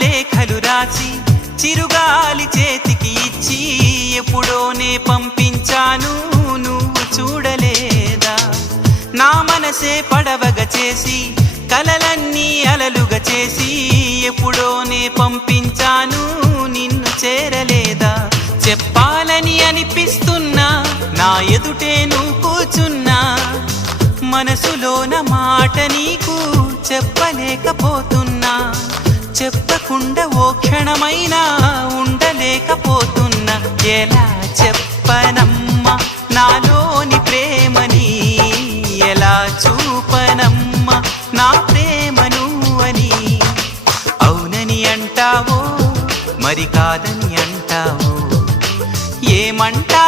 లేఖలు రాసి చిరుగాలి చేతికి ఇచ్చి ఎప్పుడోనే పంపించాను నువ్వు చూడలేదా? నా మనసే పడవగా చేసి కలలన్నీ అలలుగా చేసి ఎప్పుడోనే పంపించాను నిన్ను చేరలేదా? చెప్పాలని అనిపిస్తున్నా నా ఎదుటే నువ్వు కూర్చున్నా మనసులోన మాట నీకు చెప్పలేకపోతున్నా. చెప్పకుండా ఓ క్షణమైనా ఉండలేకపోతున్నా. ఎలా చెప్పనమ్మా నాలోని ప్రేమని, ఎలా చూపనమ్మా నా ప్రేమ నువ్వని? అవునని అంటావో మరి కాదని అంటావో, ఏమంటా